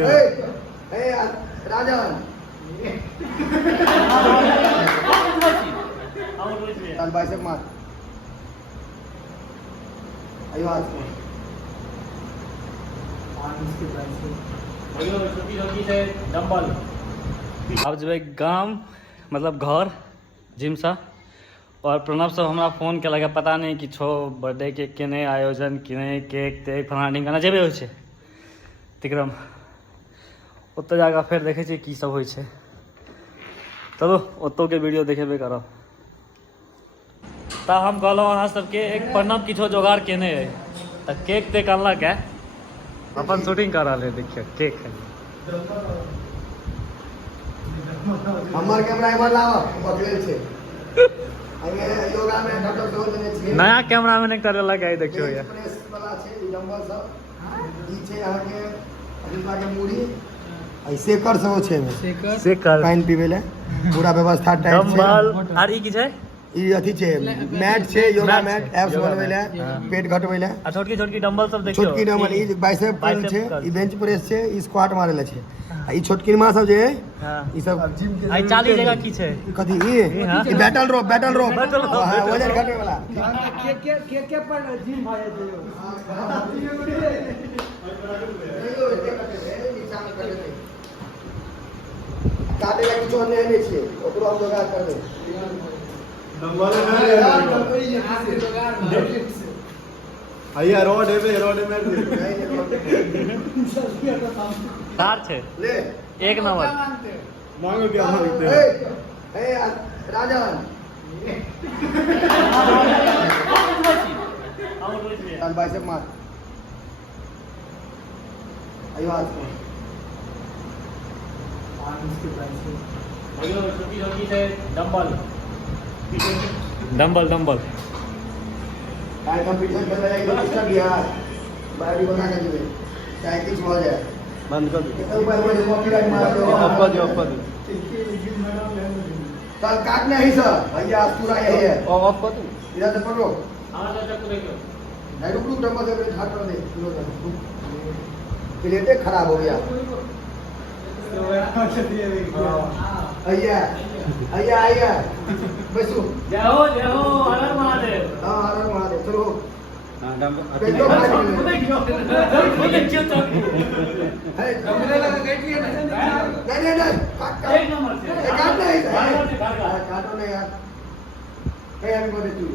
लगते हो। राजन चल बाइसेप मार आयो आज डंबल अब जब गाम मतलब घर जिम सा और प्रणव सब हमरा फोन केलक पता नहीं कि छो बर्थडे के केने आयोजन केने केक तेक फलाना ढिंगाना जेबे होइ छै तिक्रम ओतऽ जाकऽ फेर देखै छियै की सब होइ छै। चलो ओतौ के वीडियो देखेबे करब। तऽ हम कहलहुँ अहाँ सबके एक प्रणव किछो जोगाड़ केने है तऽ केक तेक अनलक है अपन शूटिंग कर रहल है देखियो केक है। हमर कैमरा एमर लावा बदले छै आगे योगा में डॉक्टर दो देने छै नया कैमरा में नहीं करेलक है देखियो ये प्रेस वाला छै डंबल सब ई छै अहाँ के अभिपा के मूड़ी ऐसे कर सको छै में शेकर पानी पीबे ले पूरा व्यवस्था टाइट छै डंबल आर ई की छै ई अथी छै मैट छै योगा मैट एब्स बनबै ले पेट घटबै ले आ छोटकी छोटकी डंबल सब देखियो छोटकी डंबल ई बाइसेप कर्ल छै ई बेंच प्रेस छै ई स्क्वाट मारे ले छै आ ई छोटकी मां सब जे है ई सब जिम के आई 40 जगह की छै कथी ई बैटल रोप हां वजन घटे वाला के पर जिम भाई छै काटे ला कुछ नहीं छै ओकरो हम जोगाड़ कर दे डंबल आइया रोड में तार छै ले एक नंबर मांगो क्या मांगते हो ए राजन चल बाइसेप मार आयो आज डंबल डंबल काय कंपटीशन कर रहा है ये किसका बिहार बॉडी बना के देवे चाहे कुछ हो जाए बंद कर दो ऊपर मुझे कॉपीराइट मार दो आपका जो कल काटना है सर भैया आज पूरा यही है ऑफ कर दो इधर से पकड़ो हां चक्कू देखो नहीं रुक डंबल से मेरे हाथ कर दे प्लेटे खराब हो गया आइया बैसो जय हो हर महादेव हां हर महादेव चलो हां डंबल नहीं एक नंबर से काटना है काटो नहीं यार हैप्पी बर्थडे टू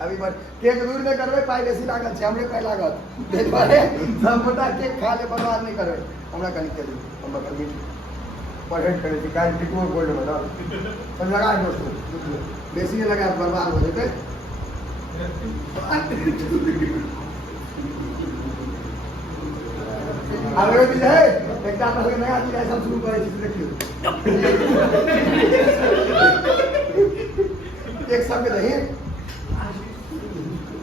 अभी बस केक दूर में करबे पाई बेसी लागल छै हमरे पाई लागल दे दुआरे सब गोटा केक खा ले बर्बाद नहीं करबे हमरा कनी के हम कनी पढ़े करे छी काल टिको गोल्ड में ना सब लगा दोस्तों बेसी नहीं लगा बर्बाद हो जेते आगे भी है एकटा अपना सबके नया चीज सब शुरू करे छी देखियो एक सब के नहीं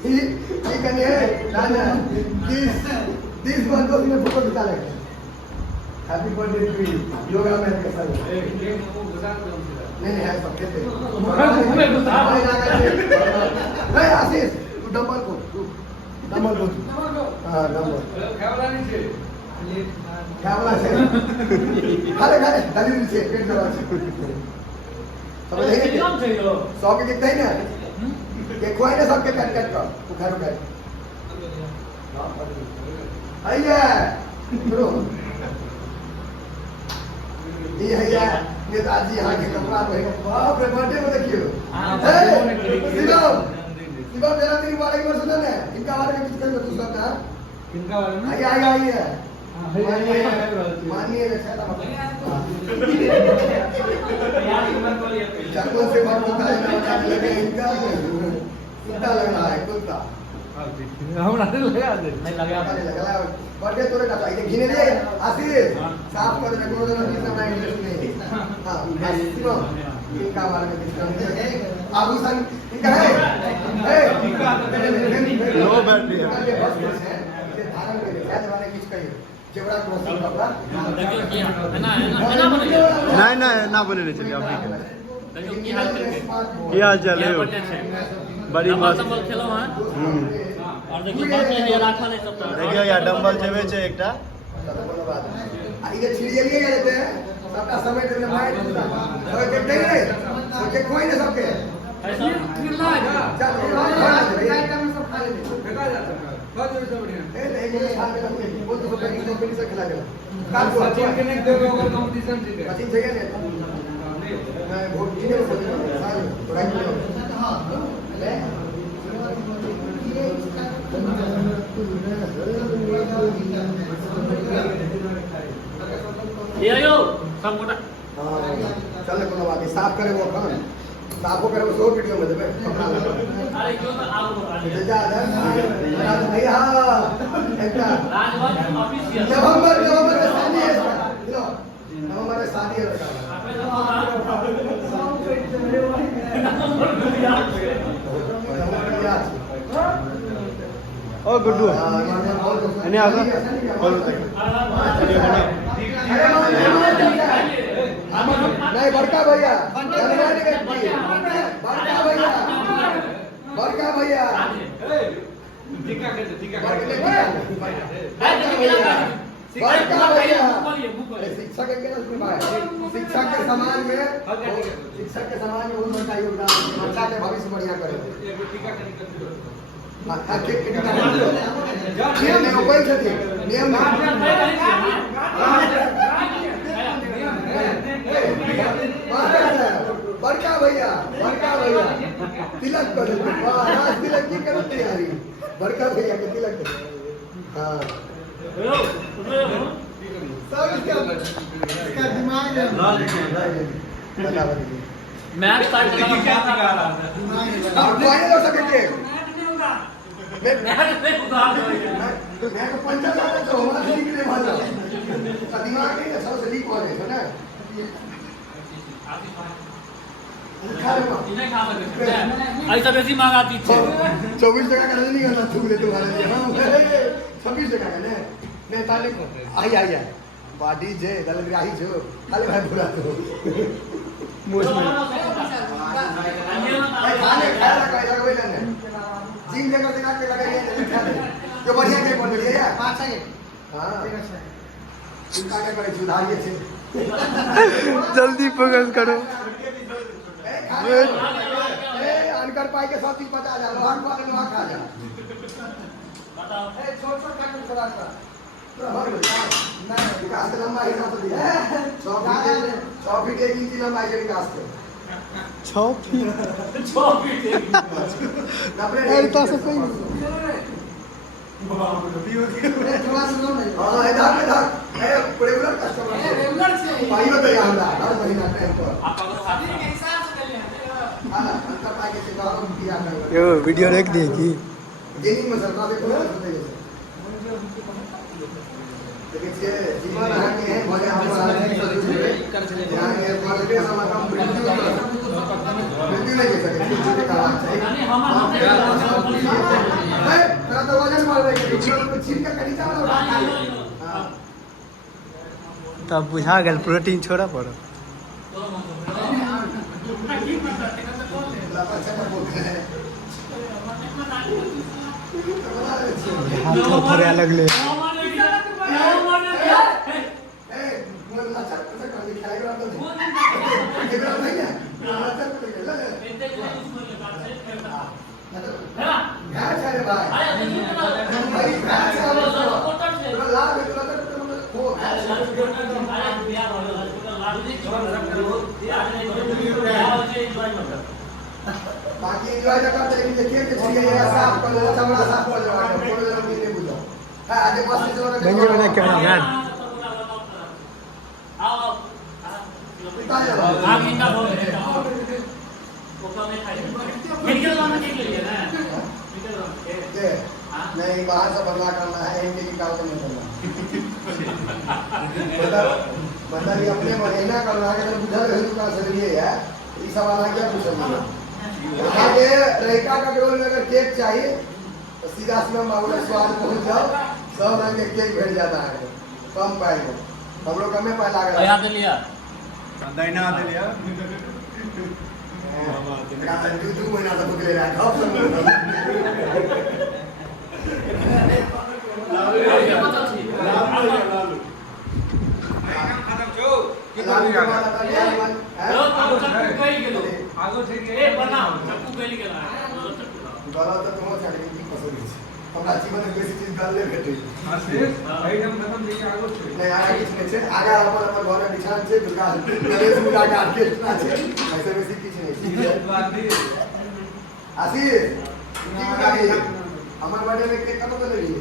ठीक है ना 30 बंदों ने फोटो निकाले happy birthday to you yoga mat के साथ नहीं है सब कहते नहीं आशीष तू डंबल को हां डंबल खावला से खाले दलील से पेट दबा से सब एकदम से यो 100 के कितना है ना के कोई ने सबके कट कर उखाड़ आइए शुरू ये है नेताजी यहाँ के कपड़ा पहने बाप रे बर्थडे को देखियो शिवम जरा तेरी बारे में सुना ना इनका बारे में कुछ कर तू सुनता इनका बारे में आइए मानिए रखा चाकू से मत बताइए लगे इनका कुत्ता लग रहा है कुत्ता हमरा लगा दे नहीं लगा बर्थडे तोरे ना ये घिने दे आशीष साफ कर दे कोनो दिन कितना ना इंटरेस्ट नहीं हां इनका बारे में कुछ आभूषण इनका है लो बैटरी है। नहीं नहीं ना बोले नहीं चलिए आप ठीक है। की हाल चाल है? बड़ी मस्त। देखियो यार डम्बल जेबे छे एकटा सबका समय देने माइट होता है के नहीं रे के कोई नहीं सबके चल आइटम सब खा ले फेंका जाता है बहुत जोर से बढ़िया ए नहीं ये हाल में वो तो कंपनी से खिला दे काल को टीम के नहीं दोगे अगर कंपटीशन जीते अच्छी जगह नहीं मैं बहुत जीने को साल राइट हां ले ये आयो सब मोटा हां चल कोनो बात नहीं साफ करे वो अपन साफो करे वो 100 वीडियो में देबे अरे क्यों तो आप जा जा भैया एकटा राजभवन ऑफिशियल नवंबर में शादी है लो नवंबर में शादी है ओ गुड्डू एने आगा बोलो नहीं बड़का भैया बड़का भैया शिक्षक शिक्षक के समाज में बहुत बड़ा योगदान बच्चा के भविष्य बढ़िया करे नियम कोई नियम बड़का भैया तिलक कर राज तिलक की करो तैयारी बड़का भैया के तिलक हाँ सब इसका दिमाग है मैच स्टार्ट करना अब फाइनल हो सके मैं तो पंचायत में तो हमारा ठीक नहीं वाला दिमाग नहीं है सबसे लीक हो गया ना ऐसा बेसी मांगा थी 24 टका का नहीं करना थूक ले तुम्हारे लिए 26 टका का नहीं ताले आई बाडी जे दल ग्राही जो खाली भाई पूरा तो मोस में खाने खाया का लगा ले ने जिम जगह से काट के लगाइए जो बढ़िया के बोल दिया यार 5 सेकंड हां इनका क्या करे सुधारिए से जल्दी फोकस करो। अनकर पाई के 130 50 जा लोहार को लोहा खा जा बताओ ए छोट काट चला था नहीं विकास के लंबाई हिसाब से दिया 100 फीट 1 इंच लंबाई के विकास के 6 फीट ए तो से कोई नहीं थोड़ा सुनो नहीं हां इधर ए रेगुलर कस्टमर है रेगुलर से भाई बताइए हमरा हर महीना टाइम पर आप अगर दिन के हिसाब से कर ले हां अंतर पाई के सिखा हम किया कर यो वीडियो देख देगी गेमिंग में सरकार देखो ना बताइए देखिए जीवन है के हैं भले हम कर चले जाएंगे पर के समय कम वृद्धि नहीं कर सके छोटे काम चाहिए हम तेरा तो वजन बढ़ रही है छीन का कनीचा वाला उठा खा ले तब बुझा गेल प्रोटीन छोड़ा पड़ो हाथ थोड़े अलग ले बाकी एंजॉय करते लेकिन देखिए कि ये साफ कर लो चमड़ा साफ कर लो थोड़ा जरा नहीं बुझो हां आज बस से जो बेंगे बना क्या यार आओ आगे इनका बोल वो कम में खाई मेडिकल वाला देख लीजिए ना नहीं बाहर से बदला करना है इनके निकाल के नहीं करना बंदा भी अपने महीना कर रहा है अगर बुझा रहे तो का सही है ये सवाल आ गया पूछो आगे रेखा का केवल अगर केक चाहिए तो सीधा बाबू स्वाद पहुंच जाओ, सब रंग के केक भेट जाता है कम पाई में। हम लोग कमे पाई लागे याद लिया दाइना दे लिया दू महीना तक ले रहा है गलत तो तुम छाड़ के पसंद है हमरा जीवन में बेसी चीज गल ले भेटे नहीं आगे किछ नहीं छे आगे अपन अपन घर में निशान छे दुर्गा गणेश पूजा का ऑर्केस्ट्रा छे ऐसे बेसी किछ नहीं आशीष की बताई हमर बर्थडे में केक कब लगी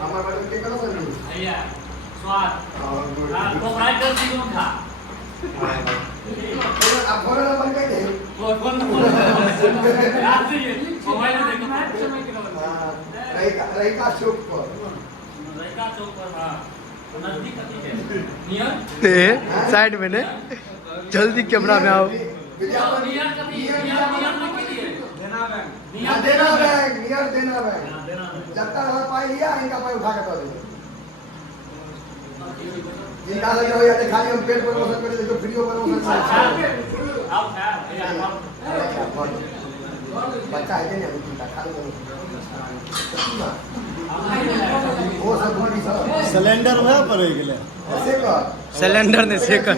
हमर बर्थडे में केक कब लगी भैया स्वाद को फ्राई कर दी कौन था अब फोन नंबर कह दे फोन याद से मोबाइल में देखो समय के रहीका चौक पर हां नजदीक कथी है नियर साइड में ने जल्दी कैमरा में आओ नियर कथी नियर में की दिए देना बैंक जब तक हमारा पाई लिया इनका पाई उठा के दे दे जिनका लगे हो या खाली हम पेट प्रमोशन करे तो फ्री प्रमोशन आप बच्चा है नहीं चिंता खाली वो सब बड़ी सब सिलेंडर वह पर हो गेले ऐसे कर सिलेंडर ने से कर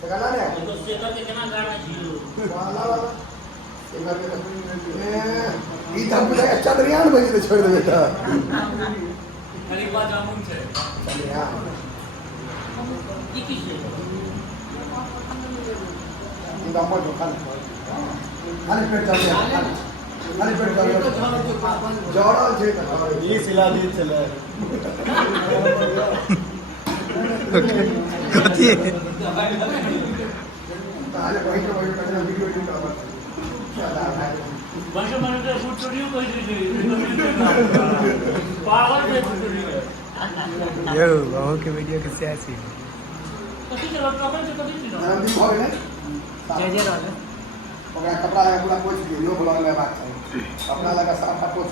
सकला ने तो सेकर के केना गाड़ना जीरो वाला ई तब अच्छा दरियान बजे तो छोड़ दे बेटा खाली बात जामुन छे चलिए हां की की छे इनका मोट खाली पेट चल खाली पेट चल जोड़ा छे ई सिला दी चले कथी ताले वही तो करना वीडियो एडिट कर बंद माने तो फूड स्टूडियो कोई नहीं पागल है स्टूडियो यो बाबू के वीडियो किससे ऐसी कथी चलो टोकन से कथी चलो जन्मदिन हो गए जय राजा ओकरा कपड़ा लगा पूरा पोछ दियो लो ब्लॉग में बात चाहिए अपना लगा साफ पोछ